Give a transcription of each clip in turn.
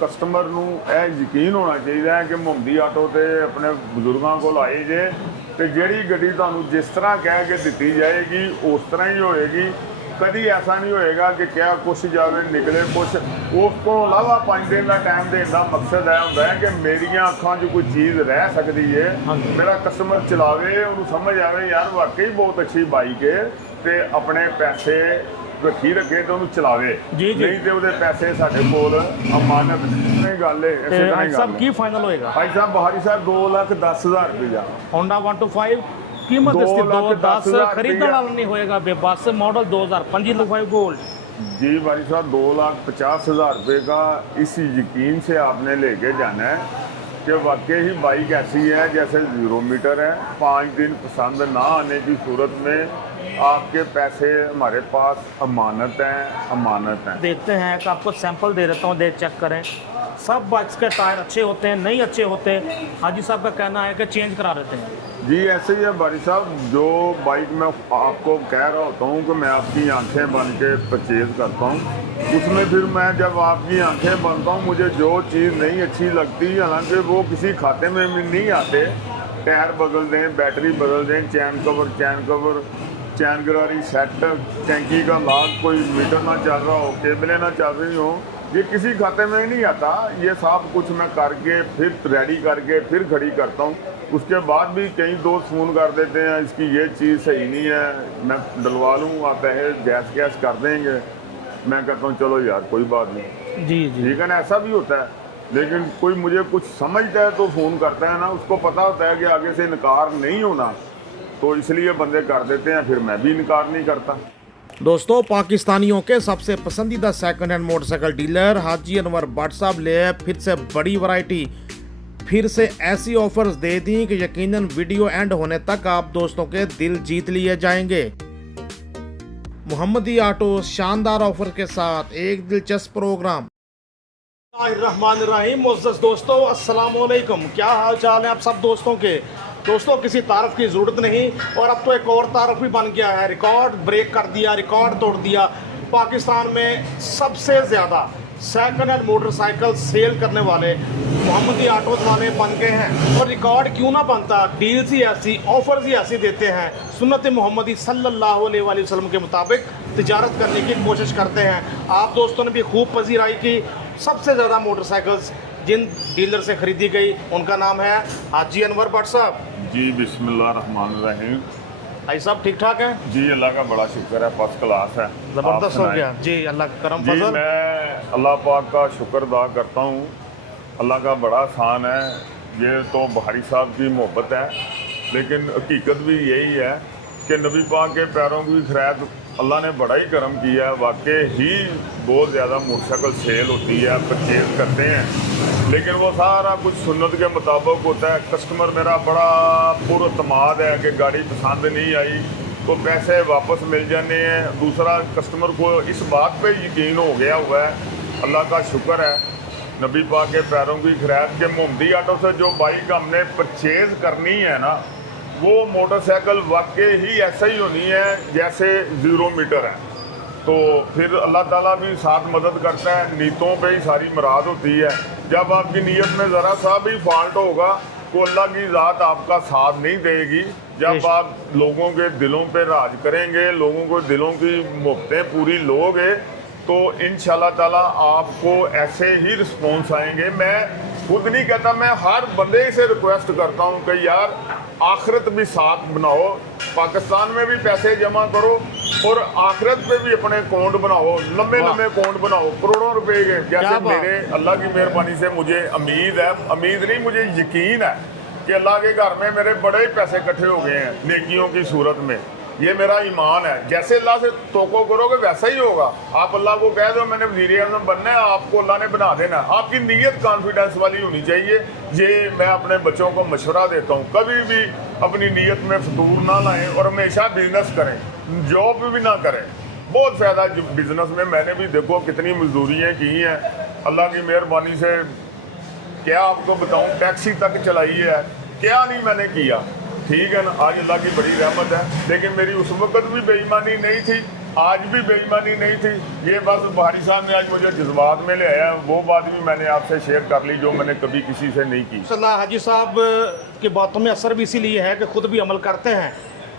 Customer ਨੂੰ ਇਹ ਯਕੀਨ ਹੋਣਾ ਚਾਹੀਦਾ ਹੈ ਕਿ ਮੁਹੰਮਦੀ ਆਟੋ ਤੇ ਆਪਣੇ ਬਜ਼ੁਰਗਾਂ ਕੋਲ ਆਏ ਜੇ ਤੇ ਜਿਹੜੀ ਗੱਡੀ ਤੁਹਾਨੂੰ ਜਿਸ ਤਰ੍ਹਾਂ ਕਹਿ ਕੇ ਦਿੱਤੀ ਜਾਏਗੀ ਉਸ ਤਰ੍ਹਾਂ ਹੀ ਹੋਏਗੀ। ਕਦੀ ਐਸਾ ਨਹੀਂ ਹੋਏਗਾ ਕਿ ਕਿਹਾ ਕੁਛ ਜਾਵੇ ਨਿਕਲੇ ਕੁਛ। ਉਸ ਤੋਂ ਇਲਾਵਾ 5 ਦਿਨ ਦਾ ਟਾਈਮ ਦੇਣ ਦਾ ਮਕਸਦ ਇਹ ਹੁੰਦਾ ਹੈ ਕਿ ਮੇਰੀਆਂ ਅੱਖਾਂ 'ਚ ਕੋਈ ਚੀਜ਼ ਰਹਿ ਸਕਦੀ ਹੈ, ਮੇਰਾ ਕਸਟਮਰ ਚਲਾਵੇ, ਉਹਨੂੰ ਸਮਝ ਆਵੇ ਯਾਰ ਵਾਕਈ ਬਹੁਤ ਅੱਛੀ ਬਾਈਕ ਹੈ ਤੇ ਆਪਣੇ ਪੈਸੇ ਰੱਖੀ ਰੱਖੇ ਤੇ ਉਹਨੂੰ ਚਲਾਵੇ। ਨਹੀਂ ਤੇ ਉਹਦੇ ਪੈਸੇ ਸਾਡੇ ਕੋਲ ਅਮਾਨਤ ਨਹੀਂ। ਗੱਲ ਹੈ ਇਸੇ ਤਰ੍ਹਾਂ ਹੀ। ਸਭ ਕੀ ਫਾਈਨਲ ਹੋਏਗਾ ਭਾਈ ਸਾਹਿਬ ਬਹਾਰੀ ਸਾਹਿਬ 2,10,000 ਰੁਪਇਆ Honda 125 कीमत इसकी 2,10,000 खरीदने वाला नहीं होएगा बेबस मॉडल 2005 गोल्ड। जी भाई साहब 2,50,000 रुपये का इस यकीन से आपने लेके जाना है कि वाकई ही बाइक ऐसी है जैसे 0 मीटर है। 5 दिन पसंद ना आने की सूरत में आपके पैसे हमारे पास अमानत हैं। देखते हैं कि आपको सैंपल दे देता हूँ, दे चेक करें। सब बाइक्स के टायर अच्छे होते हैं, नहीं अच्छे होते हाजी साहब का कहना है कि चेंज करा देते हैं। जी ऐसे ही है बारी साहब। जो बाइक मैं आपको कह रहा होता हूँ कि मैं आपकी आंखें बन के परचेज़ करता हूँ, उसमें फिर मैं जब आपकी आंखें बनता हूँ मुझे जो चीज़ नहीं अच्छी लगती, हालांकि वो किसी खाते में भी नहीं आते, टायर बदल दें, बैटरी बदल दें, चैन कवर, चैन गरारी सेट, टैंकी का लाग, कोई मीटर ना चल रहा हो, केबलें ना चल रही हो, ये किसी खाते में नहीं आता। ये सब कुछ मैं करके फिर रेडी करके फिर खड़ी करता हूँ। उसके बाद भी कई दोस्त फ़ोन कर देते हैं इसकी ये चीज़ सही नहीं है, मैं डलवा लूँ, आप पैसे गैस कर देंगे। मैं कहता हूँ चलो यार कोई बात नहीं, जी ठीक है ना। ऐसा भी होता है, लेकिन कोई मुझे कुछ समझता है तो फ़ोन करता है ना, उसको पता होता है कि आगे से इनकार नहीं होना, तो इसलिए बंदे कर देते हैं, फिर मैं भी इनकार नहीं करता। दोस्तों पाकिस्तानियों के सबसे पसंदीदा सेकंड हैंड मोटरसाइकिल डीलर हाजी अनवर भट्ट साहब ले फिर से बड़ी वैरायटी, फिर से ऐसी ऑफर्स दे दी कि यकीनन वीडियो एंड होने तक आप दोस्तों के दिल जीत लिए जाएंगे। मुहम्मदी ऑटो शानदार ऑफर के साथ एक दिलचस्प प्रोग्राम। रहमानिर्रहीम मुअज़्ज़ज़ दोस्तों अस्सलाम वालेकुम, क्या हाल चाल है आप सब दोस्तों के। दोस्तों किसी तारफ़ की ज़रूरत नहीं, और अब तो एक और तारफ़ भी बन गया है, रिकॉर्ड ब्रेक कर दिया, रिकॉर्ड तोड़ दिया। पाकिस्तान में सबसे ज़्यादा सेकंड हैंड मोटरसाइकिल सेल करने वाले मुहम्मदी ऑटो वाले बन गए हैं। और रिकॉर्ड क्यों ना बनता, डील्स ही ऐसी, ऑफर्स ही ऐसी देते हैं। सुन्नत मुहम्मदी सल्लल्लाहु अलैहि वसल्लम के मुताबिक तिजारत करने की कोशिश करते हैं। आप दोस्तों ने भी खूब पजीराई की। सबसे ज़्यादा मोटरसाइकिल्स जिन डीलर से खरीदी गई उनका नाम है हाजी अनवर भट्ट साहब। जी बिस्मिल्लाहिर्रहमानिर्रहीम। भाई साहब ठीक ठाक है जी, अल्लाह का बड़ा शुक्र है, फर्स्ट क्लास है, ज़बरदस्त हो गया जी, अल्लाह का करम जी। फजल। मैं अल्लाह पाक का शुक्र अदा करता हूँ, अल्लाह का बड़ा एहसान है। ये तो बहारी साहब की मोहब्बत है, लेकिन हकीकत भी यही है कि नबी पाक के पैरों की खैरात अल्लाह ने बड़ा ही करम किया है। वाकई ही बहुत ज़्यादा मोटरसाइकिल सेल होती है, परचेज करते हैं, लेकिन वो सारा कुछ सुन्नत के मुताबिक होता है। कस्टमर मेरा बड़ा पुरअतमाद है कि गाड़ी पसंद नहीं आई तो पैसे वापस मिल जाने हैं। दूसरा कस्टमर को इस बात पे यकीन हो गया हुआ है, अल्लाह का शुक्र है, नबी पाक के पैरों की खैरात के मुहम्मदी ऑटो से जो बाइक हमने परचेज़ करनी है ना, वो मोटरसाइकिल वाकई ही ऐसा ही होनी है जैसे 0 मीटर है। तो फिर अल्लाह ताला भी साथ मदद करता है, नीयतों पे ही सारी मुराद होती है। जब आपकी नीयत में ज़रा सा भी फॉल्ट होगा तो अल्लाह की ज़ात आपका साथ नहीं देगी। जब आप लोगों के दिलों पे राज करेंगे, लोगों को दिलों की मोहब्बतें पूरी लोगे, तो इंशाल्लाह ताला आपको ऐसे ही रिस्पॉन्स आएंगे। मैं खुद नहीं कहता, मैं हर बंदे से रिक्वेस्ट करता हूँ कि यार आखिरत भी साथ बनाओ, पाकिस्तान में भी पैसे जमा करो और आखिरत पे भी अपने अकाउंट बनाओ, लंबे अकाउंट बनाओ, करोड़ों रुपए के। जैसे मेरे अल्लाह की मेहरबानी से मुझे उम्मीद है, उम्मीद नहीं मुझे यकीन है कि अल्लाह के घर में मेरे बड़े पैसे इकट्ठे हो गए हैं नेकियों की सूरत में। ये मेरा ईमान है, जैसे अल्लाह से तोको करोगे वैसा ही होगा। आप अल्लाह को कह दो मैंने वज़ीर आज़म बनना है, आपको अल्लाह ने बना देना। आपकी नीयत कॉन्फिडेंस वाली होनी चाहिए। ये मैं अपने बच्चों को मशवरा देता हूँ, कभी भी अपनी नीयत में फतूर ना लाएं और हमेशा बिजनेस करें, जॉब भी ना करें। बहुत फ़ायदा बिजनेस में। मैंने भी देखो कितनी मजदूरियाँ की हैं, अल्लाह की मेहरबानी से क्या आपको बताऊँ, टैक्सी तक चलाई है, क्या नहीं मैंने किया, ठीक है ना। आज अल्लाह की बड़ी रहमत है, लेकिन मेरी उस वक्त भी बेईमानी नहीं थी। आज भी बेईमानी नहीं थी, ये बस भारी साहब ने आज मुझे जज्बात में ले आया, वो बात भी मैंने आपसे शेयर कर ली जो मैंने कभी किसी से नहीं की। माशाल्लाह हाजी साहब की बातों में असर भी इसीलिए है कि खुद भी अमल करते हैं,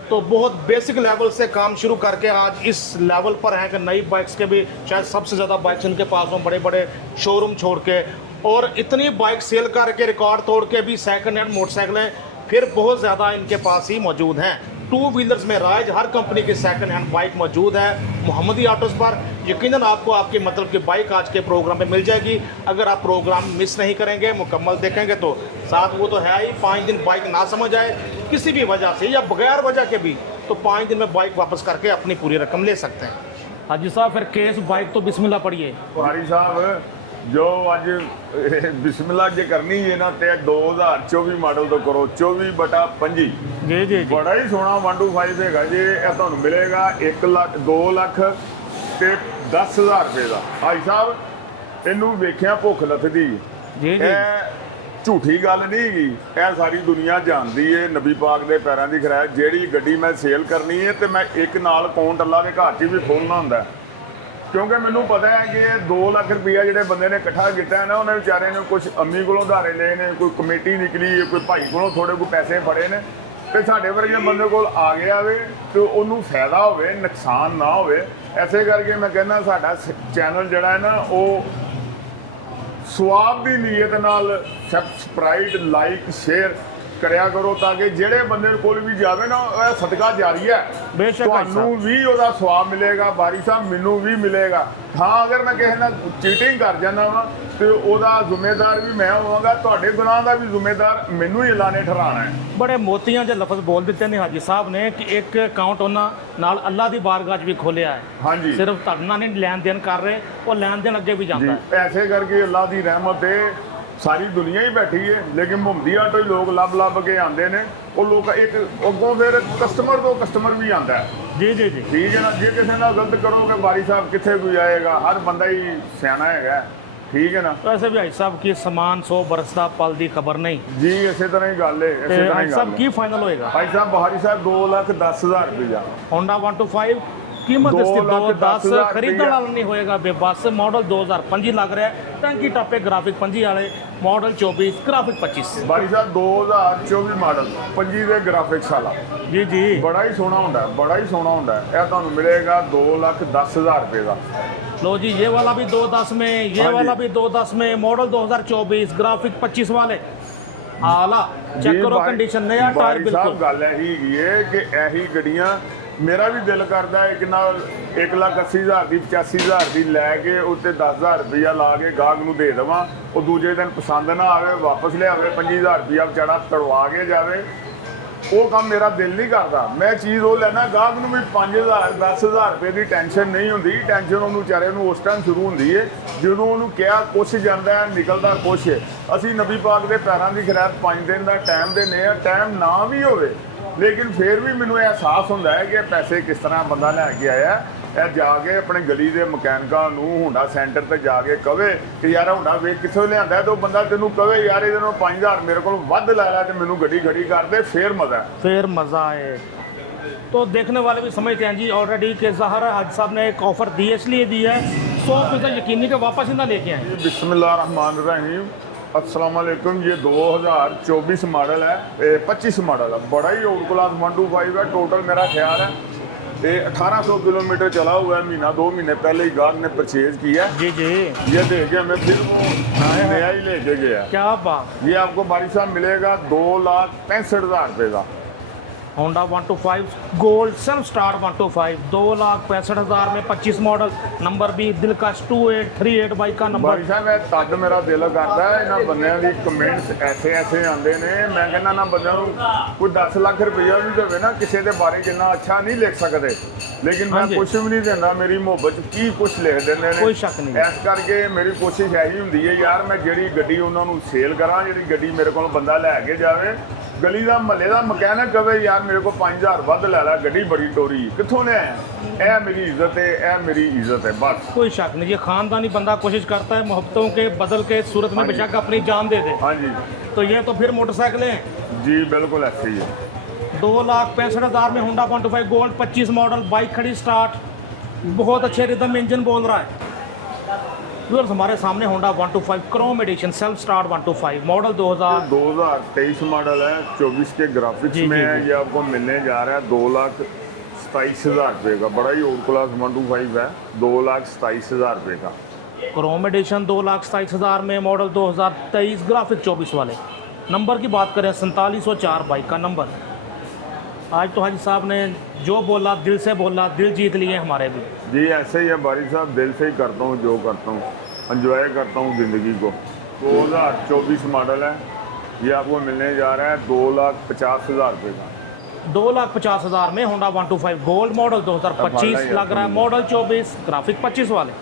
तो बहुत बेसिक लेवल से काम शुरू करके आज इस लेवल पर हैं कि नई बाइक्स के भी शायद सबसे ज़्यादा बाइक्स इनके पास हों, बड़े बड़े शोरूम छोड़ के, और इतनी बाइक सेल करके रिकॉर्ड तोड़ के भी सेकंड हैंड मोटरसाइकिलें फिर बहुत ज़्यादा इनके पास ही मौजूद हैं। टू व्हीलर्स में राइज हर कंपनी की सेकंड हैंड बाइक मौजूद है मोहम्मदी ऑटोज़ पर। यकीनन आपको आपकी मतलब की बाइक आज के प्रोग्राम में मिल जाएगी। अगर आप प्रोग्राम मिस नहीं करेंगे, मुकम्मल देखेंगे, तो साथ वो तो है ही 5 दिन बाइक ना समझ आए किसी भी वजह से या बगैर वजह के भी, तो 5 दिन में बाइक वापस करके अपनी पूरी रकम ले सकते हैं। हाजी साहब फिर केस बाइक तो बिस्मिल्लाह पढ़िए। भारी साहब जो अज बिस्मिल्लाह जे करनी है ना, तो 2024 मॉडल तो करो 24/25 जी जी बड़ा ही सोहना 125 है जी। यह तुहानू मिलेगा 1 लाख 2 लाख ते 10,000 रुपये का। भाई साहब इनू वेख्या भुख लथदी, जी जी झूठी गल नहीं हैगी, यह सारी दुनिया जानती है। नबी पाक के पैरों की खैर जिहड़ी गड्डी मैं सेल करनी है तो मैं एक नाल अकाउंट अल्लाह के घर 'च भी खोलना होंदा है, क्योंकि मैनू पता है कि 2 लाख रुपया जिहड़े बंदे ने इकट्ठा किया है ना, उन्हें बेचारे ने कुछ अम्मी को उधारे लए ने, कोई कमेटी निकली, कोई भाई को थोड़े कोई पैसे फड़े ने, तो साढ़े वर्गे बंदे को आ गया वे तो उन्होंने फायदा हो, नुकसान ना हो। ऐसे करके मैं कहना साडा चैनल जिहड़ा है ना, वो स्वाब की नीयत नाल सब्सक्राइब लाइक शेयर करिया करो, ताकि ਜਿਹੜੇ ਬੰਦੇ ਕੋਲ ਵੀ ਜਾਵੇ ਨਾ ਇਹ ਸਦਕਾ ਜਾਰੀ ਹੈ। बेशक ਤੁਹਾਨੂੰ ਵੀ ਉਹਦਾ ਸਵਾਬ ਮਿਲੇਗਾ, ਬਾਰੀ ਸਾਹਿਬ ਮੈਨੂੰ ਵੀ ਮਿਲੇਗਾ। ਹਾਂ ਅਗਰ ਮੈਂ ਕਿਸੇ ਨਾਲ ਚੀਟਿੰਗ ਕਰ ਜਾਂਦਾ ਵਾ ਤੇ ਉਹਦਾ ਜ਼ਿੰਮੇਦਾਰ ਵੀ ਮੈਂ ਹੋਵਾਂਗਾ, ਤੁਹਾਡੇ ਗੁਨਾਹ ਦਾ ਵੀ ਜ਼ਿੰਮੇਦਾਰ ਮੈਨੂੰ ਹੀ ਐਲਾਨੇ ਠਹਿਰਾਣਾ ਹੈ। बड़े मोतियां जो लफ्ज़ बोल दिते ने हाजी साहब ने कि एक अकाउंट उन्होंने नाल अल्लाह की बारगाह 'ਚ भी खोलिया है। हाँ जी, सिर्फ धरना नहीं लैन देन कर रहे, वो लैन देन अगे भी जाता है। ऐसे करके अल्लाह की रहमत है, सारी दुनिया ही बैठी है, लेकिन मोहम्मदी आटो ही लोग लभ के आते हैं। वो लोग एक अगों फिर कस्टमर तो कस्टमर भी आता है। जी जी जी ठीक है ना, जे किसी ना गलत करोगे बारी साहब कितने कोई आएगा, हर बंदा ही सियाना है। ठीक है ना। वैसे भी हाजी साहब की समान 100 बरस का पल की खबर नहीं जी, इसी तरह ही गल है। इसी तरह ही हाजी साहब गल की है। फाइनल होएगा भाई साहब बारी साहब 2,10,000 रुपया होंडा 125 कीमत इसकी 2,10,000 2,10,000 खरीदने वाला नहीं होएगा बेबस। मॉडल 2025 लग रहा है, टंकी टप्पे ग्राफिक 25 वाले, मॉडल 24 ग्राफिक 25। बारी साहब 2024 मॉडल 25 के ग्राफिक्स वाला जी जी बड़ा ही सोहना होंदा है, बड़ा ही सोहना होंदा है। यह तुहानू मिलेगा 2,10,000 रुपये का। लो जी, ये वाला भी 2,10 में, ये हाँ जी। वाला भी 2,10 में, मॉडल 2024 ग्राफिक 25 वाले आला। चेक करो कंडीशन, नया टायर बारी साहब बिल्कुल। गल यही है कि यही गड्डियां मेरा भी दिल करता है कि ना 1,80,000 की 85,000 की लैके उत्ते 10,000 रुपया ला के गाहक नूं दे देवां, वो दूजे दिन पसंद ना आवे वापस लिया 25,000 रुपया बेचारा तड़वा के जावे, वो काम मेरा दिल नहीं करता। मैं चीज़ वो लेना गाहक नूं भी 5,000 10,000 रुपये की टेंशन नहीं होंदी। टेंशन उन्होंने बेचारे नूं उस टाइम शुरू होंदी है ਜਦੋਂ ਉਹਨੂੰ ਕਿਹਾ ਕੁਛ ਜਾਂਦਾ ਹੈ ਨਿਕਲਦਾ ਕੁਛ ਹੈ। ਅਸੀਂ ਨਬੀ ਪਾਕ ਦੇ ਪੈਰਾਂ ਦੀ ਖੈਰਾਤ 5 ਦਿਨ ਦਾ ਟਾਈਮ ਦਿੰਦੇ ਆ, ਟਾਈਮ ਨਾ ਵੀ ਹੋਵੇ ਲੇਕਿਨ ਫਿਰ ਵੀ ਮੈਨੂੰ ਅਹਿਸਾਸ ਹੁੰਦਾ ਹੈ ਕਿ ਪੈਸੇ ਕਿਸ ਤਰ੍ਹਾਂ ਬੰਦਾ ਲੈ ਕੇ ਆਇਆ। ਇਹ ਜਾ ਕੇ ਆਪਣੇ ਗਲੀ ਦੇ ਮਕੈਨਿਕਾਂ ਨੂੰ ਹੋਂਡਾ ਸੈਂਟਰ ਤੇ ਜਾ ਕੇ ਕਵੇ ਕਿ ਯਾਰ ਹੋਂਡਾ ਵੇਖ ਕਿੱਥੋਂ ਲਿਆਂਦਾ, ਤੇ ਉਹ ਬੰਦਾ ਤੈਨੂੰ ਕਵੇ ਯਾਰ ਇਹਦੇ ਨਾਲੋਂ 5,000 ਮੇਰੇ ਕੋਲ ਵੱਧ ਲੈ ਲੈ ਤੇ ਮੈਨੂੰ ਗੱਡੀ ਖੜੀ ਕਰ ਦੇ, ਫਿਰ ਮਜ਼ਾ ਹੈ। फिर मज़ा आए तो देखने वाले भी समझते हैं जी ऑलरेडी कि ज़ाहिर हाजी साहब ने एक ऑफ़र दी है, इसलिए दी है 100% यकीनी कि वापस इतना लेके आए। बिस्मिल्लाहिर्रहमानिर्रहीम, अस्सलाम वालेकुम। ये 2024 मॉडल है, 25 मॉडल है, बड़ा ही ओल्ड क्लास 125 है। टोटल मेरा ख्याल है ये 1800 किलोमीटर चला हुआ है। महीना 2 महीने पहले ही गाहक ने परचेज किया। जी जी ये देखे हमें बिल्कुल नया ही लेके गया। क्या बात। ये आपको बारी साहब मिलेगा 2,65,000 रुपये का। होंडा 125 गोल्ड सेल्फ स्टार्ट 125 2,65,000 में 25 मॉडल, नंबर भी दिलकश 2838 बाइक का नंबर। ਬਾਰੀ ਸਾਹਿਬ ਇਹ ਤਦ ਮੇਰਾ ਦਿਲ ਕਰਦਾ ਹੈ ਇਹਨਾਂ ਬੰਦਿਆਂ ਦੀ ਕਮੈਂਟਸ ਐਸੇ ਆਉਂਦੇ ਨੇ। ਮੈਂ ਕਹਿੰਦਾ ਨਾ ਬੰਦਿਆਂ ਨੂੰ ਕੋਈ 10 ਲੱਖ ਰੁਪਈਆ ਵੀ ਦੇਵੇ ਨਾ, ਕਿਸੇ ਦੇ ਬਾਰੇ ਜਿੰਨਾ ਅੱਛਾ ਨਹੀਂ ਲਿਖ ਸਕਦੇ, ਲੇਕਿਨ ਮੈਂ ਹਾਂਜੀ। ਕੁਛ ਵੀ ਨਹੀਂ ਦਿੰਦਾ। ਮੇਰੀ ਮੁਹੱਬਤ 'ਚ ਕੀ ਕੁਛ ਲਿਖ ਦਿੰਦੇ ਨੇ, ਕੋਈ ਸ਼ੱਕ ਨਹੀਂ। ਇਸ ਕਰਕੇ ਮੇਰੀ ਕੋਸ਼ਿਸ਼ ਇਹੀ ਹੁੰਦੀ ਹੈ ਯਾਰ ਮੈਂ ਜਿਹੜੀ ਗੱਡੀ ਉਹਨਾਂ ਨੂੰ ਸੇਲ ਕਰਾਂ, ਜਿਹੜੀ ਗੱਡੀ ਮੇਰੇ ਕੋਲ ਬੰਦਾ ਲੈ ਕੇ ਜਾਵੇ, ਗਲੀ ਦਾ ਮਹੱਲੇ ਦਾ ਮਕੈਨਿਕ ਕਵੇ ਯਾਰ ਮੇਰੇ ਕੋਲ 5,000 ਵੱਧ ਲੈ ਲੈ, ਗੱਡੀ ਬੜੀ ਟੋਰੀ ਕਿੱਥੋਂ ਲਿਆਇਆ। ਇਹ ਮੇਰੀ ਇੱਜ਼ਤ ਹੈ, ਇਹ ਮੇਰੀ ਇੱਜ਼ਤ है बस। कोई शक नहीं, ये खानदानी बंदा कोशिश करता है मोहब्बतों के बदल के सूरत में हाँ जी। बेशक अपनी जान दे दे। हाँ जी तो ये तो फिर मोटरसाइकिलें हैं। जी बिल्कुल ऐसे ही है। 2,65,000 में होंडा 125 गोल्ड 25 मॉडल, बाइक खड़ी स्टार्ट बहुत अच्छे रिदम में इंजन बोल रहा है। व्यूअर्स हमारे सामने Honda 125 chrome edition self start 125 model 2000। 2023 model है, 24 के ग्राफिक्स जी, में जी, है। जी। ये आपको मिलने जा रहा है 2,27,000 रुपये का। बड़ा ही ओल्ड क्लास 125 है, 2,27,000 रुपये का। क्रोम एडिशन 2,27,000 में, मॉडल 2023, ग्राफिक 24 वाले। नंबर की बात करें 4704 बाइक का नंबर। आज तो हाजी साहब ने जो बोला दिल से बोला, दिल जीत लिए हमारे भी। जी ऐसे ही है बारिश साहब, दिल से ही करता हूँ जो करता हूँ, एंजॉय करता हूँ ज़िंदगी को। 2024 मॉडल है, ये आपको मिलने जा रहा है 2,50,000 रुपये का। 2,50,000 में होंडा 125 गोल्ड मॉडल 2025 लग रहा है, मॉडल 24, ग्राफिक 25 वाले।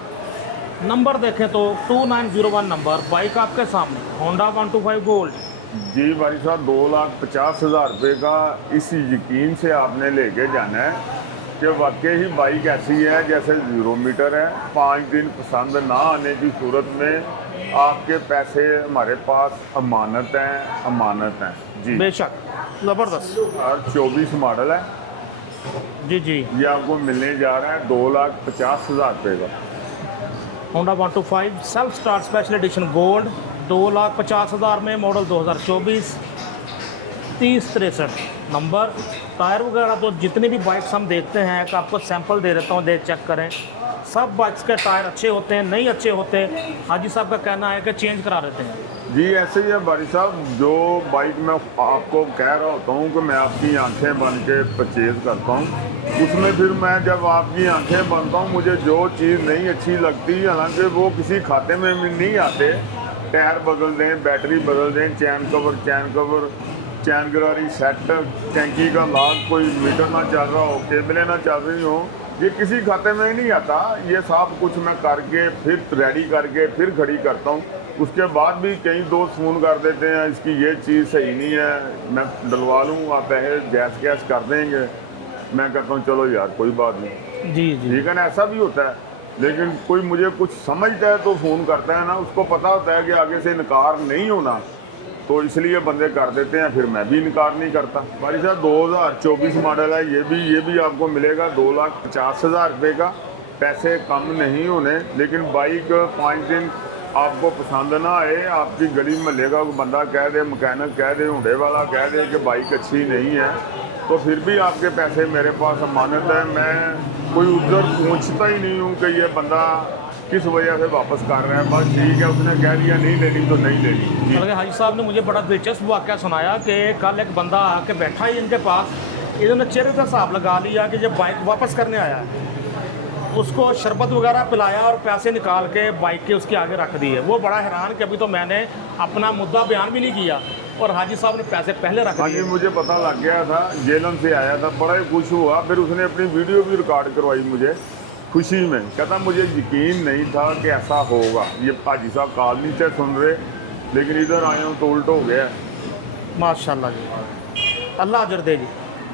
नंबर देखें तो 2901 नंबर, बाइक आपके सामने होंडा 125 गोल्ड। जी भाई साहब, 2,50,000 रुपये का इस यकीन से आपने लेके जाना है कि वाकई ही बाइक ऐसी है जैसे 0 मीटर है। 5 दिन पसंद ना आने की सूरत में आपके पैसे हमारे पास अमानत हैं, अमानत हैं जी। बेशक, ज़बरदस्त। और 24 मॉडल है, जी जी। ये आपको मिलने जा रहा है 2,50,000 रुपये का। Honda 125 self start special edition gold 2,50,000 में, मॉडल 2024, 3063 नंबर। टायर वगैरह तो जितनी भी बाइक्स हम देखते हैं कि आपको सैंपल दे देता हूँ, देख चेक करें। सब बाइक्स के टायर अच्छे होते हैं, नहीं अच्छे होते। हाजी साहब का कहना है कि चेंज करा देते हैं। जी ऐसे ही है बारी साहब, जो बाइक मैं आपको कह रहा होता हूँ कि मैं आपकी आंखें बन के परचेज़ करता हूँ, उसमें फिर मैं जब आपकी आंखें बनता हूँ, मुझे जो चीज़ नहीं अच्छी लगती, हालांकि वो किसी खाते में भी नहीं आते, टायर बदल दें, बैटरी बदल दें, चैन गरारी सेट, टैंकी का लाग, कोई मीटर ना चल रहा हो, केबलें ना चल रही हो, ये किसी खाते में ही नहीं आता। ये सब कुछ मैं करके फिर रेडी करके फिर खड़ी करता हूँ। उसके बाद भी कई दोस्त फ़ोन कर देते हैं इसकी ये चीज़ सही नहीं है, मैं डलवा लूँ, आप पैसे गैस कर देंगे। मैं कहता हूँ चलो यार कोई बात नहीं, जी जी। ठीक है ना, ऐसा भी होता है। लेकिन कोई मुझे कुछ समझता है तो फ़ोन करता है ना, उसको पता होता है कि आगे से इनकार नहीं होना, तो इसलिए बंदे कर देते हैं, फिर मैं भी इनकार नहीं करता। भाई साहब 2024 मॉडल है, ये भी आपको मिलेगा 2,50,000 रुपये का। पैसे कम नहीं होने, लेकिन बाइक 5 दिन आपको पसंद ना आए, आपकी गली महल्ले का कोई बंदा कह दे, मैकेनिक कह दे, हुंडे वाला कह दे कि बाइक अच्छी नहीं है, तो फिर भी आपके पैसे मेरे पास अमानत है। मैं कोई उधर पूछता ही नहीं हूँ कि ये बंदा किस वजह से वापस कर रहे हैं, बस ठीक है उसने कह दिया नहीं लेनी तो नहीं लेनी। बल्कि हाजी साहब ने मुझे बड़ा दिलचस्प वाक़या सुनाया कि कल एक बंदा आके बैठा ही इनके पास, इन्होंने चेहरे से हिसाब लगा लिया कि जब बाइक वापस करने आया है, उसको शरबत वगैरह पिलाया और पैसे निकाल के बाइक के उसके आगे रख दिए। वो बड़ा हैरान कि अभी तो मैंने अपना मुद्दा बयान भी नहीं किया और हाजी साहब ने पैसे पहले रख हाँ दिए। जी, मुझे पता लग गया था, जेलन से आया था, बड़ा ही खुश हुआ। फिर उसने अपनी वीडियो भी रिकॉर्ड करवाई मुझे खुशी में, कहता मुझे यकीन नहीं था कि ऐसा होगा। ये हाजी साहब कॉल नहीं थे सुन रहे, लेकिन इधर आए हूँ तो उल्ट हो गया। माशाल्लाह जी, अल्लाह अजर दे जी।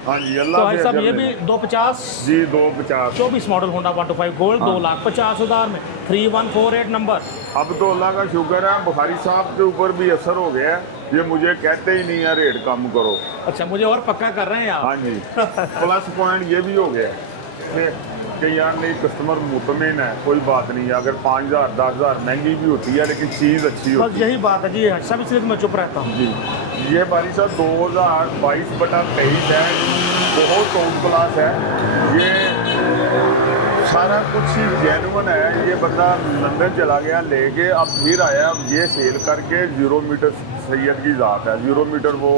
हाँ जी, तो अल्लाह भाई से साहब अजर ये दे। भी 250 जी 2,50,000। 24 मॉडल होंडा 125 गोल्ड 2,50,000 में, 3148 नंबर। अब तो अल्लाह का शुक्र है, बुखारी साहब के ऊपर भी असर हो गया है, ये मुझे कहते ही नहीं है रेट कम करो। अच्छा, मुझे और पक्का कर रहे हैं आप। हाँ जी, प्लस पॉइंट ये भी हो गया है कि यार नहीं, कस्टमर मुतमिन है, कोई बात नहीं, अगर 5,000 10,000 महंगी भी होती है लेकिन चीज़ अच्छी बस होती है। यही बात है जी, सब इसलिए तो मैं चुप रहता हूँ। जी, ये बारी साहब 2022/23 है, बहुत टॉप क्लास है। ये सारा कुछ ही जेन्युइन है। ये बंदा लंदन चला गया लेके, अब फिर आया, अब ये सेल करके 0 मीटर सैयद की ज़ात है, 0 मीटर वो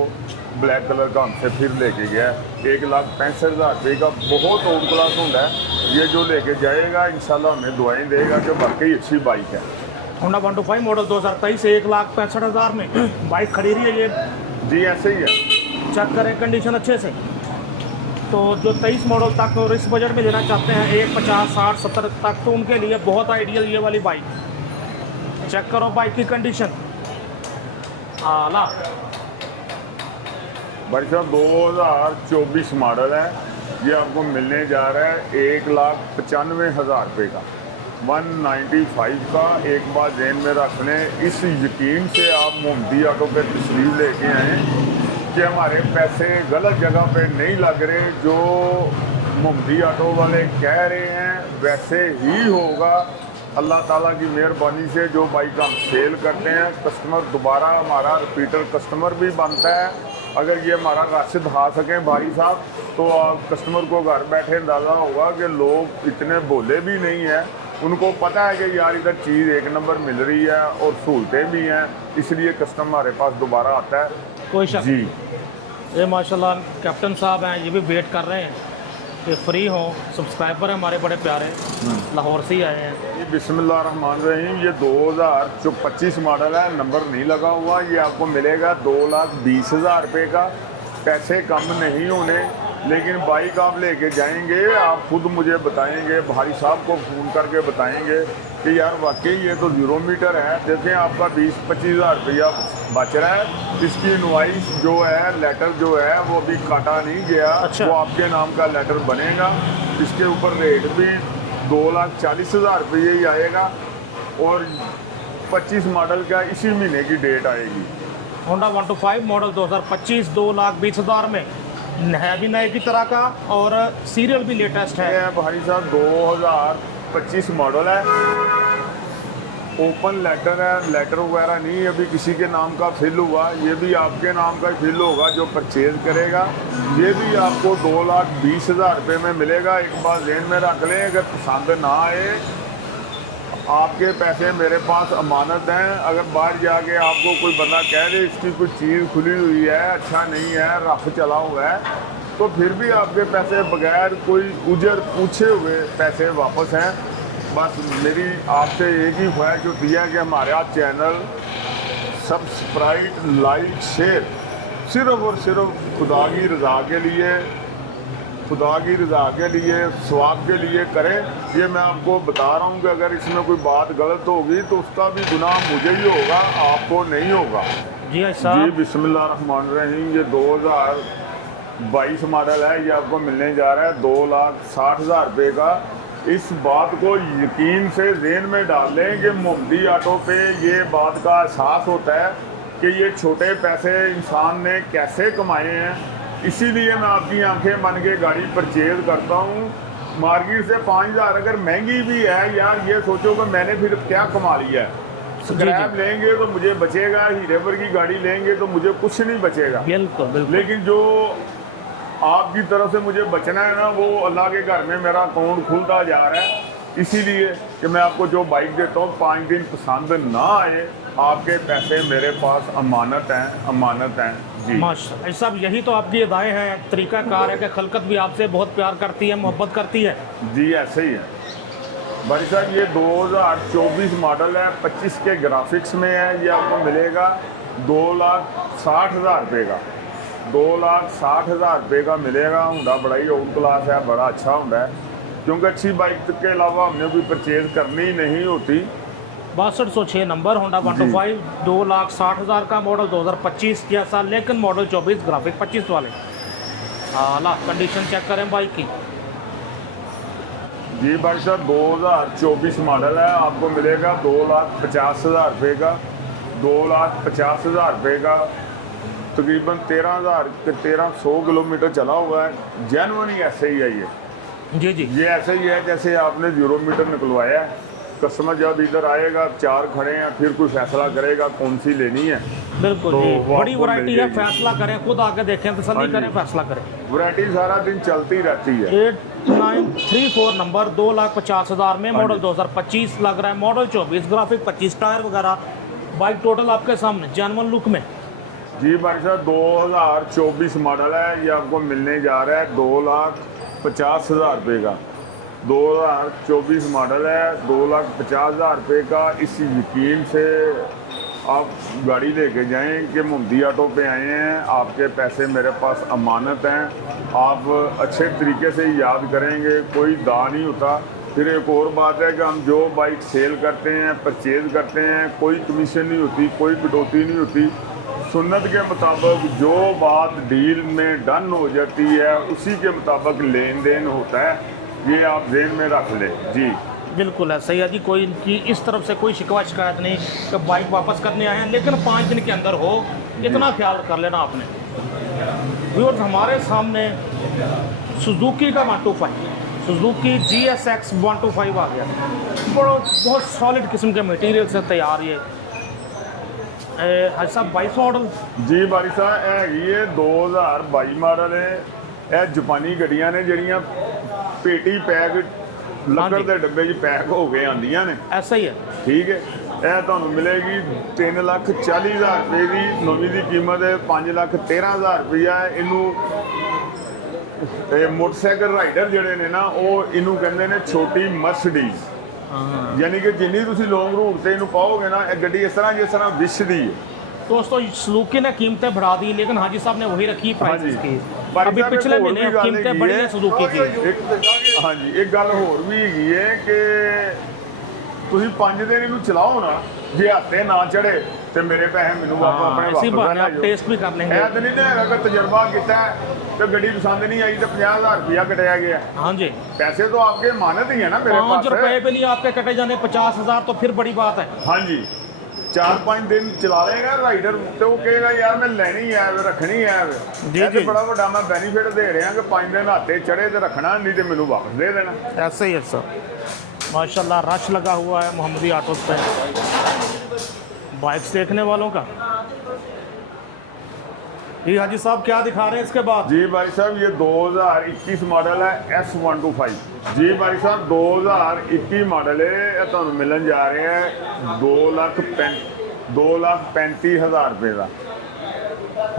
ब्लैक कलर का हमसे फिर लेके गया। 1,65,000 रुपये का बहुत टॉप क्लास होता है। ये जो लेके जाएगा इंशाल्लाह हमें दुआएं देगा कि वाकई अच्छी बाइक है। होंडा 125 मॉडल 2023 1,65,000 में बाइक खड़ी रही है ये। जी ऐसे ही है। चेक करें कंडीशन अच्छे से। तो जो 23 मॉडल तक और इस बजट में लेना चाहते हैं 1,50, 60, 70 तक, तो उनके लिए बहुत आइडियल ये वाली बाइक। चेक करो बाइक की कंडीशन, आला। भाई साहब 2024 मॉडल है, ये आपको मिलने जा रहा है 1,95,000 रुपये का, 195 का। एक बार जेन में रख लें, इस यकीन से आप मोहम्मदी ऑटो पे तशरीफ लेके आएँ कि हमारे पैसे गलत जगह पे नहीं लग रहे। जो मोहम्मदी ऑटो वाले कह रहे हैं वैसे ही होगा। अल्लाह ताला की मेहरबानी से जो बाइक हम सेल करते हैं, कस्टमर दोबारा हमारा रिपीटर कस्टमर भी बनता है। अगर ये हमारा रश दिखा सकें भाई साहब, तो कस्टमर को घर बैठे अंदाज़ा होगा कि लोग इतने भोले भी नहीं हैं। उनको पता है कि यार इधर चीज़ एक नंबर मिल रही है और सहूलतें भी हैं, इसलिए कस्टमर हमारे पास दोबारा आता है। कोई शक जी, ये माशाल्लाह कैप्टन साहब हैं, ये भी वेट कर रहे हैं कि फ्री हों। सब्सक्राइबर हैं हमारे बड़े प्यारे, लाहौर से ही आए हैं। ये बिस्मिल्लाहिर्रहमानिर्रहीम, ये 2025 मॉडल है, नंबर नहीं लगा हुआ। ये आपको मिलेगा 2,20,000 रुपये का। पैसे कम नहीं होने, लेकिन बाइक आप लेके जाएंगे, आप खुद मुझे बताएंगे, भाई साहब को फ़ोन करके बताएंगे कि यार वाकई ये तो 0 मीटर है। देखें आपका 20-25 हज़ार रुपया बच रहा है। इसकी इनवाइस जो है, लेटर जो है वो अभी काटा नहीं गया। अच्छा। वो आपके नाम का लेटर बनेगा। इसके ऊपर रेट भी 2,40,000 रुपये ही आएगा और 25 मॉडल का इसी महीने की डेट आएगी। होंडा 125 मॉडल 2025 2,20,000 में है, भी नए की तरह का और सीरियल भी लेटेस्ट है। ये भाई साहब 2025 मॉडल है, ओपन लेटर है, लेटर वगैरह नहीं अभी किसी के नाम का फिल हुआ। ये भी आपके नाम का फिल होगा जो परचेज करेगा। ये भी आपको 2,20,000 रुपये में मिलेगा। एक बार ज़हन में रख लें, अगर पसंद ना आए, आपके पैसे मेरे पास अमानत हैं। अगर बाहर जाके आपको कोई बंदा कह दे इसकी कोई चीज़ खुली हुई है, अच्छा नहीं है, रफ चला हुआ है, तो फिर भी आपके पैसे बगैर कोई उजर पूछे हुए पैसे वापस हैं। बस मेरी आपसे एक ही ख्वाहिश होती है कि हमारा चैनल सब्सक्राइब, लाइक, शेयर सिर्फ़ और सिर्फ खुदा की रज़ा के लिए, खुदा की रज़ा के लिए, स्वाब के लिए करें। ये मैं आपको बता रहा हूँ कि अगर इसमें कोई बात गलत होगी तो उसका भी गुनाह मुझे ही होगा, आपको नहीं होगा। जी जी, बिस्मिल्लाहिर्रहमानिर्रहीम, ये 2022 मॉडल है। ये आपको मिलने जा रहा है 2,60,000 रुपये का। इस बात को यकीन से ज़हन में डाल लें कि मोहम्मदी ऑटो पे ये बात का एहसास होता है कि ये छोटे पैसे इंसान ने कैसे कमाए हैं। इसीलिए मैं आपकी आंखें बन के गाड़ी परचेज करता हूँ। मार्केट से 5,000 अगर महंगी भी है, यार ये सोचो कि मैंने फिर क्या कमा लिया है। स्क्रैप लेंगे तो मुझे बचेगा, हीरेवर की गाड़ी लेंगे तो मुझे कुछ नहीं बचेगा। बिल्कुल बिल्कुल। लेकिन जो आपकी तरफ से मुझे बचना है ना, वो अल्लाह के घर में मेरा अकाउंट खुलता जा रहा है। इसीलिए कि मैं आपको जो बाइक देता हूँ, 5 दिन पसंद ना आए, आपके पैसे मेरे पास अमानत हैं, अमानत हैं। जी माशाल्लाह साहब, यही तो आपकी अदाएँ हैं, तरीक़ाकार है कि खलकत भी आपसे बहुत प्यार करती है, मोहब्बत करती है। जी, ऐसे ही है भाई साहब। ये 2024 मॉडल है, 25 के ग्राफिक्स में है। ये आपको मिलेगा 2,60,000 रुपये का। 2,60,000 रुपये का मिलेगा। होंडा बड़ा ही आउट क्लास है, बड़ा अच्छा होंडा है, क्योंकि अच्छी बाइक के अलावा हमने कोई परचेज करनी नहीं होती। 6206 नंबर होंडा 125 2,60,000 का मॉडल 2025 किया साल, लेकिन मॉडल 24 ग्राफिक 25 वाले। आला कंडीशन चेक करें बाइक की। जी भाई साहब, 2024 मॉडल है। आपको मिलेगा 2,50,000 रुपये का। 2,50,000 रुपये का तकरीबन 13,100 किलोमीटर चला हुआ है। जेन्युइन ही ऐसे ही है ये। जी जी, ये ऐसे ही है जैसे आपने 0 मीटर निकलवाया है। कस्टमर जब इधर आएगा, 4 खड़े हैं, फिर कोई फैसला करेगा कौन सी लेनी है। बिल्कुल तो जी, वो बड़ी आपको वैरायटी मिल है, जाएगी। फैसला करें, खुद आके देखें, हाँ तसल्ली जी। करें, फैसला करें। वैरायटी सारा दिन चलती रहती है। 8934 नंबर 2,50,000 में हाँ मॉडल जी। 2025 लग रहा है, मॉडल 24 ग्राफिक 25 टायर वगैरह, बाइक टोटल आपके सामने जेन्युइन लुक में। जी भाई साहब, 2024 मॉडल है। ये आपको मिलने जा रहा है 2,50,000 रुपये का। 2024 मॉडल है, 2,50,000 रुपये का। इस यकीन से आप गाड़ी लेके जाएं कि मोहम्मदी ऑटो पे आए हैं, आपके पैसे मेरे पास अमानत हैं। आप अच्छे तरीके से याद करेंगे, कोई दा नहीं होता। फिर एक और बात है कि हम जो बाइक सेल करते हैं, परचेज करते हैं, कोई कमीशन नहीं होती, कोई कटौती नहीं होती। सुन्नत के मुताबिक जो बात डील में डन हो जाती है, उसी के मुताबिक लेन देन होता है। ये आप ध्यान में रख लें। जी बिल्कुल है, सही है जी। कोई इनकी इस तरफ से कोई शिकायत नहीं कि बाइक वापस करने आए हैं, लेकिन 5 दिन के अंदर हो, इतना ख्याल कर लेना आपने। व्यूअर्स हमारे सामने सुजुकी का 125, सुजुकी GSX 125 आ गया। बहुत सॉलिड किस्म के मटेरियल से तैयार ये हाजी साहब 22 मॉडल। जी बारी साहब है 2022 मॉडल है। ਇਹ ਜਾਪਾਨੀ ਗੱਡੀਆਂ ਨੇ ਜਿਹੜੀਆਂ ਪੇਟੀ ਪੈਕ ਲੱਕੜ ਦੇ ਡੱਬੇ 'ਚ ਪੈਕ ਹੋ ਕੇ ਆਉਂਦੀਆਂ ਨੇ। ऐसा ही है। ਠੀਕ ਹੈ, ਇਹ ਤੁਹਾਨੂੰ ਮਿਲੇਗੀ 3,40,000 ਰੁਪਏ ਦੀ। ਨਵੀਂ ਦੀ ਕੀਮਤ ਹੈ 5,13,000 ਰੁਪਇਆ। ਇਹਨੂੰ ਇਹ ਮੋਟਰਸਾਈਕਲ ਰਾਈਡਰ ਜਿਹੜੇ ਨੇ ਨਾ ਉਹ ਇਹਨੂੰ ਕਹਿੰਦੇ ਨੇ ਛੋਟੀ ਮਰਸੀਡੀਜ਼। ਯਾਨੀ ਕਿ ਜਿੰਨੀ ਤੁਸੀਂ ਲੌਂਗ ਰੂਟ ਤੇ ਇਹਨੂੰ ਪਾਓਗੇ ਨਾ ਇਹ ਗੱਡੀ ਇਸ ਤਰ੍ਹਾਂ ਜਿਸ ਤਰ੍ਹਾਂ ਵਿਛਦੀ ਹੈ। दोस्तों सुजुकी ने कीमतें बढ़ा दी लेकिन हाजी साहब ने वही रखी प्राइस की। ਬਾਰੀ अभी ਸਾਹਿਬ पिछले ਇੱਕ ਹੋਰ महीने ਵੀ ਗੱਲ कीमतें बढ़ी ਹੈਗੀ हैं सुजुकी की। ਹਾਂਜੀ ਇੱਕ ਗੱਲ ਹੋਰ ਵੀ ਹੈਗੀ ਹੈ ਕਿ ਤੁਸੀਂ 5 ਦਿਨ ਇਹਨੂੰ ਚਲਾਓ ਨਾ, ਜੇ ਹੱਥੇ ਨਾ ਚੜੇ ਤੇ ਮੇਰੇ ਪੈਸੇ ਮੈਨੂੰ ਵਾਪਸ ਆਪਣੇ इसी ਵਾਪਸ बहाने ਲੈ आप ਜਾਓ। टेस्ट भी कर लेंगे। ਇਹ ਤਾਂ ਨਹੀਂ ਨਾ ਹੈਗਾ ਕਿ ਤਜਰਬਾ ਕੀਤਾ ਹੈ ਤੇ ਗੱਡੀ ਪਸੰਦ नहीं आई तो 50,000 रुपया कटाया गया। हाँ जी, पैसे तो आपके मानत ही है ना मेरे 5 पास। रुपए भी नहीं आपके कटे जाने 50,000 तो फिर बड़ी बात है। हाँ जी, 4-5 दिन चला लेगा राइडर तो वो कहेगा यार मैं लेनी है रखनी है। जी, ऐसे जी। बड़ा बड़ा मैं बेनीफिट दे रहा कि 5 दिन हाथे चढ़े तो रखना, नहीं तो मैनू वापस दे देना। ऐसे ही है सर। माशाल्लाह रश लगा हुआ है मोहम्मदी ऑटोस पे बाइक्स देखने वालों का। जी हाजी साहब क्या दिखा रहे हैं इसके बाद? जी भाई साहब ये 2021 मॉडल है S125। जी भाई साहब 2021 मॉडल है। ये तो मिलन जा रहे हैं 2,35,000 रुपये का।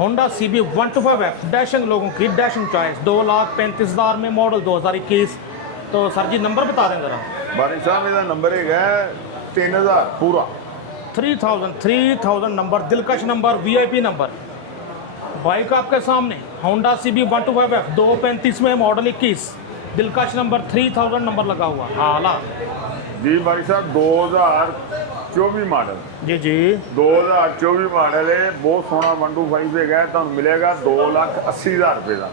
होंडा CB 125F डैशिंग लोगों की डैशिंग चॉइस 2,35,000 में मॉडल 2021। तो सर जी नंबर बता दें ज़रा। भाई साहब इसका नंबर है 3,000 पूरा। 3,000 नंबर, दिलकश नंबर, VIP नंबर। बाइक आपके सामने होंडा CB 125F 2,35 में मॉडल 21, दिलकश नंबर 3,000 नंबर लगा हुआ। आला जी भाई साहब 2024 मॉडल। जी जी 2024 मॉडल है। बहुत सोहना 125 है। तो मिलेगा 2,80,000 रुपये का।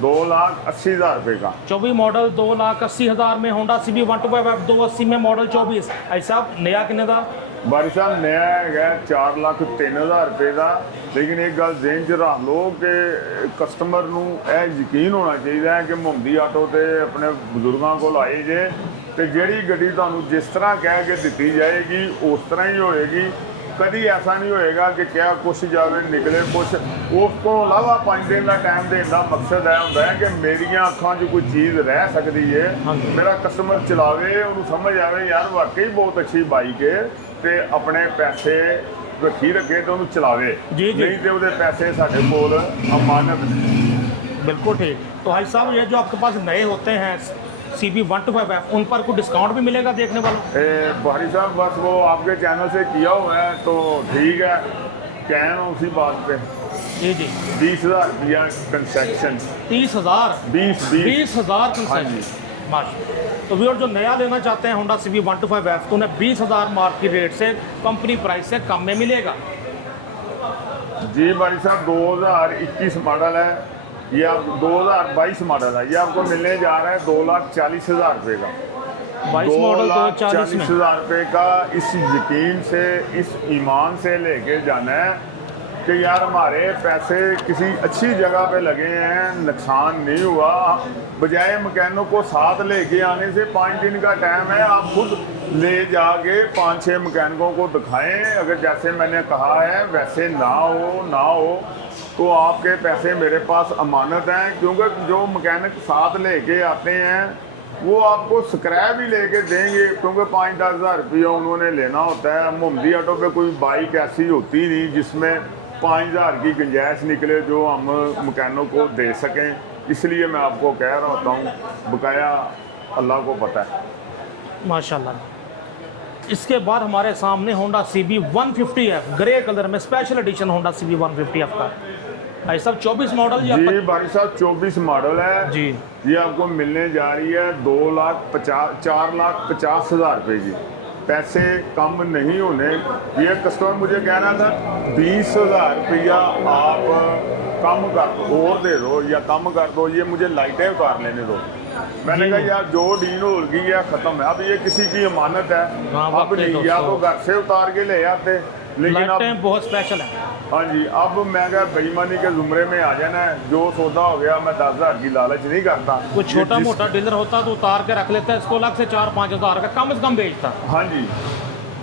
2,80,000 रुपये का 24 मॉडल 2,80,000 में होंडा CB 125F 280 में मॉडल 24। ऐसा नया किन्ने का? बारी साहब नया है 4,03,000 रुपये का। लेकिन एक गल जेन च रख लो कि कस्टमर नूं यह यकीन होना चाहिए कि मोहम्मदी ऑटो ते अपने बजुर्गों को आए जे तो जिहड़ी गड्डी तुहानूं जिस तरह कह के दी जाएगी उस तरह ही होएगी। कभी ऐसा नहीं होएगा कि क्या कुछ जावे निकले कुछ। उस तो अलावा 5 दिन का टाइम देने का मकसद यह होंदा है कि मेरियां अखां 'च कोई चीज़ रह सकती है। मेरा कस्टमर चलावे उन्होंने समझ आवे यार वाकई बहुत अच्छी बाइक है तो अपने पैसे रखी रखे तो उन्होंने चलावे। जी, जी। नहीं तो वो पैसे साढ़े कोल अमानत ने। बिल्कुल ठीक। तो भाई साहब ये जो आपके पास नए होते हैं CB 125F उन पर कोई डिस्काउंट भी मिलेगा देखने वालों? भाई साहब बस वो आपके चैनल से किया हुआ है तो ठीक है, कहना उसी बात पे। जी जी 20,000 रुपया कंसेक्शन। 30,000 20,000 कंसेक्शन माशा। तो व्यूअर जो नया लेना चाहते हैं होंडा CB 125F तो उन्हें 20,000 मार्केट रेट से कंपनी प्राइस से कम में मिलेगा। जी भाई साहब 2021 मॉडल है। ये आप 2022 मॉडल है। ये आपको मिलने जा रहा है 2,40,000 रुपये का। 22 मॉडल 2,40,000 में। 2,40,000 रुपये का। इस यकीन से इस ईमान से लेके जाना है कि यार हमारे पैसे किसी अच्छी जगह पे लगे हैं, नुकसान नहीं हुआ। बजाय मकैनिक को साथ लेके आने से 5 दिन का टाइम है, आप खुद ले जाके 5-6 मकैनिकों को दिखाएं। अगर जैसे मैंने कहा है वैसे ना हो तो आपके पैसे मेरे पास अमानत हैं। क्योंकि जो मकैनिक साथ लेके आते हैं वो आपको स्क्रैप ही लेके देंगे, क्योंकि 5-10 हज़ार रुपया उन्होंने लेना होता है। मोहम्मदी ऑटो पे कोई बाइक ऐसी होती नहीं जिसमें 5,000 की गुंजाइश निकले जो हम मकैनिक को दे सकें। इसलिए मैं आपको कह रहा होता हूँ, बकाया अल्लाह को पता है। माशाल्लाह। इसके बाद हमारे सामने Honda CB 150F grey colour में special edition Honda CB 150F का। भाई साहब 24 मॉडल जी भाई साहब 24 मॉडल है जी। ये आपको मिलने जा रही है 4,50,000 रुपये की। पैसे कम नहीं होने। ये कस्टमर मुझे कह रहा था 20,000 रुपया आप कम कर दो और दे दो या कम कर दो, ये मुझे लाइटें उतार लेने दो। मैंने कहा यार जो डील होगी या ख़त्म है। अब ये किसी की अमानत है। हाँ, अब नहीं, या तो घर से उतार के ले आते लेकिन लाइफ अब टाइम बहुत स्पेशल है। हाँ जी, अब मैं क्या बेईमानी के जुमरे में आ जाना है, जो सौदा हो गया मैं 10,000 की लालच नहीं करता। कोई ये छोटा जिस- मोटा डीलर होता तो उतार के रख लेता है, इसको अलग से 4-5 हज़ार का कम से कम बेचता। हाँ जी,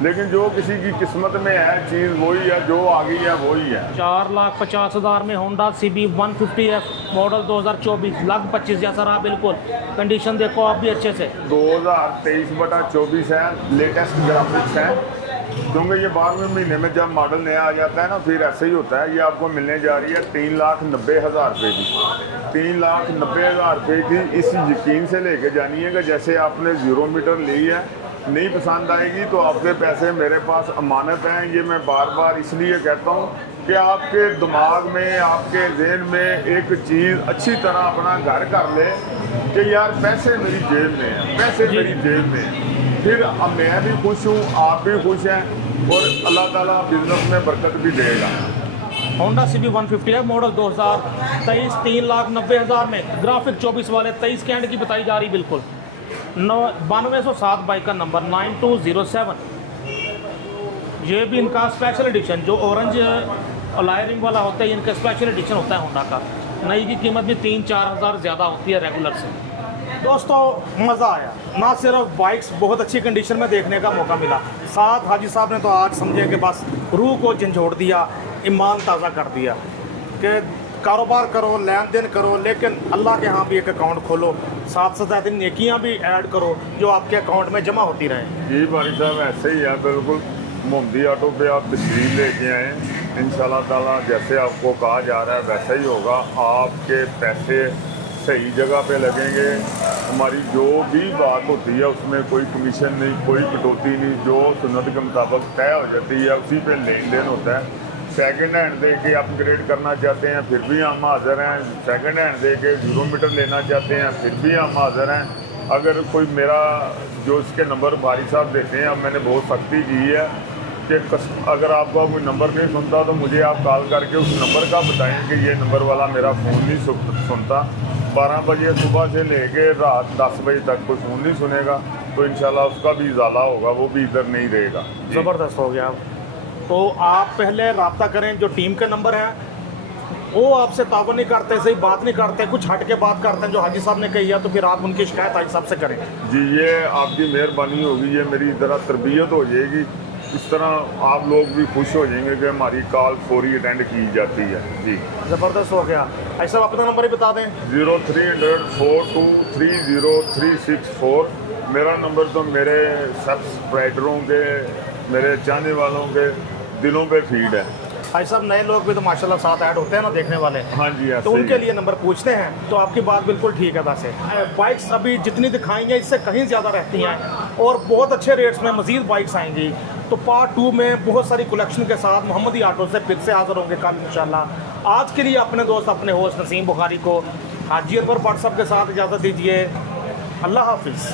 लेकिन जो किसी की किस्मत में है चीज़ वही है, जो आ गई है वही है। 4,50,000 में होंडा CB 150F मॉडल 2024 लग 25 सर आप बिल्कुल कंडीशन देखो आप भी अच्छे से। 2023/24 है, लेटेस्ट ग्राफिक्स हैं, क्योंकि ये 12वें महीने में जब मॉडल नया आ जाता है ना फिर ऐसे ही होता है। ये आपको मिलने जा रही है 3,90,000 रुपये की। 3,90,000 रुपये की इस यकीन से लेके जानी है कि जैसे आपने 0 मीटर ली है, नहीं पसंद आएगी तो आपके पैसे मेरे पास अमानत हैं। ये मैं बार बार इसलिए कहता हूँ कि आपके दिमाग में, आपके जहन में एक चीज़ अच्छी तरह अपना घर कर ले कि यार पैसे मेरी जेब में हैं, पैसे मेरी जेब में हैं। फिर अब मैं भी खुश हूँ, आप भी खुश हैं और अल्लाह ताला बिजनेस में बरकत भी देगा। होंडा CB 150F मॉडल 2023 3,90,000 में ग्राफिक 24 वाले 23 के एंड की बताई जा रही बिल्कुल 9207 बाइक का नंबर 9207। ये भी इनका स्पेशल एडिशन जो ऑरेंज अलायरिंग वाला होता है, इनका स्पेशल एडिशन होता है होंडा का। नई की कीमत भी 3-4 हज़ार ज़्यादा होती है रेगुलर से। दोस्तों मज़ा आया, ना सिर्फ बाइक्स बहुत अच्छी कंडीशन में देखने का मौका मिला, साथ हाजी साहब ने तो आज समझे कि बस रूह को झंझोड़ दिया, ईमान ताज़ा कर दिया कि कारोबार करो, लेन देन करो, लेकिन अल्लाह के यहाँ भी एक अकाउंट खोलो, साथ साथ नेकियां भी ऐड करो जो आपके अकाउंट में जमा होती रहे। जी भाई साहब, ऐसे ही है बिल्कुल। मोहम्मदी ऑटो पे आप तशरीफ लेके आए, इंशाल्लाह ताला जैसे आपको कहा जा रहा है वैसा ही होगा। आपके पैसे सही जगह पे लगेंगे। हमारी जो भी बात होती है उसमें कोई कमीशन नहीं, कोई कटौती नहीं, जो सुन्नत के मुताबिक तय हो जाती है उसी पे लेन देन होता है। सेकंड हैंड दे के अपग्रेड करना चाहते हैं फिर भी हम हाज़िर हैं। सेकंड हैंड दे के 0 मीटर लेना चाहते हैं फिर भी हम हाज़िर हैं। अगर कोई मेरा जो इसके नंबर भारी साहब देते हैं, अब मैंने बहुत सख्ती की है कि अगर आपका कोई नंबर नहीं सुनता तो मुझे आप कॉल करके उस नंबर का बताएं कि ये नंबर वाला मेरा फ़ोन नहीं सुनता। 12 बजे सुबह से लेके रात 10 बजे तक कोई फ़ोन नहीं सुनेगा तो इंशाल्लाह उसका भी इजाला होगा, वो भी इधर नहीं रहेगा। ज़बरदस्त हो गया। तो आप पहले रब्ता करें, जो टीम के नंबर है वो आपसे ताबन नहीं करते, सही बात नहीं करते, कुछ हट के बात करते हैं जो हाजी साहब ने कही है, तो फिर आप उनकी शिकायत हाजी साहब से करें। जी, ये आपकी मेहरबानी होगी, ये मेरी ज़रा तरबियत हो जाएगी, इस तरह आप लोग भी खुश हो जाएंगे कि हमारी कॉल फौरी अटेंड की जाती है। जी ज़बरदस्त हो गया। हाजी साहब अपना नंबर ही बता दें। 0300 4230364 मेरा नंबर तो मेरे सब्सक्राइबरों के, मेरे चाहने वालों के दिलों पे फीड है। भाई साहब नए लोग भी तो माशाल्लाह साथ ऐड होते हैं ना देखने वाले, हाँ जी, ऐसे तो उनके ही। लिए नंबर पूछते हैं। तो आपकी बात बिल्कुल ठीक है। वैसे बाइक्स अभी जितनी दिखाएंगे इससे कहीं ज़्यादा रहती हैं और बहुत अच्छे रेट्स में मज़ीद बाइक्स आएंगी। तो पार्ट 2 में बहुत सारी कलेक्शन के साथ मोहम्मदी ऑटो से फिर से हाज़िर होंगे कल इंशाल्लाह। आज के लिए अपने दोस्त, अपने होस्ट नसीम बुखारी को हाजी अकबर भट्ट साहब के साथ इजाज़त दीजिए। अल्लाह हाफिज़।